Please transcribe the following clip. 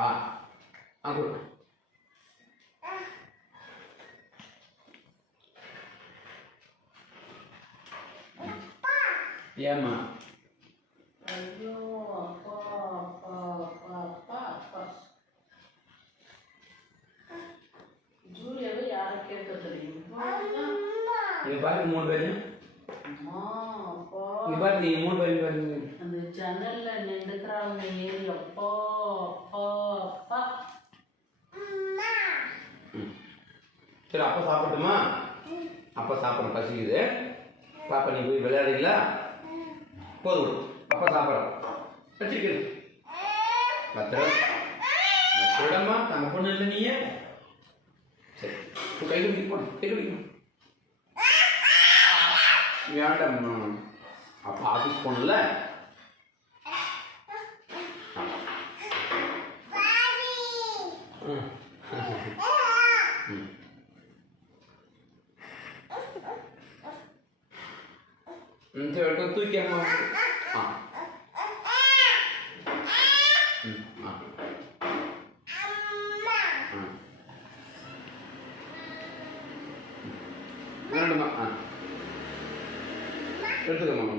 ஆ ஆ கொடு. ஏம்மா? ஐயோ அப்பா அப்பா அப்பா அப்பா அப்பா. ஜூலியாவை யாரை கேட்க தெரியும்? இது பாரு 3 பேரும். அம்மா அப்பா. இது பாரு நீ 3 பேரும் பாருங்க. அந்த ஜன்னல்ல நின்றுக்கிறாங்க ஏறி. அப்பா அப்பா அப்பா. சரி அப்பா சாப்பிட்டுமா? அப்பா சாப்பிட பசிக்குது. பாப்பா நீ போய் விளையாடுறீங்களா? போதும் அப்பா சாப்பிட்றோம் வச்சிருக்கேன். பத்திரமா நம்ம பொண்ணு இல்லை நீயே. சரி கை குடிக்க போன கை குடிக்கணும். வேண்டாம்மா அப்பா ஆஃபீஸ் போகணும்ல. சரி எடுத்து தூக்கியம்மா. ஆ வேண்டாம்மா. ஆ எடுத்துக்கம்மா.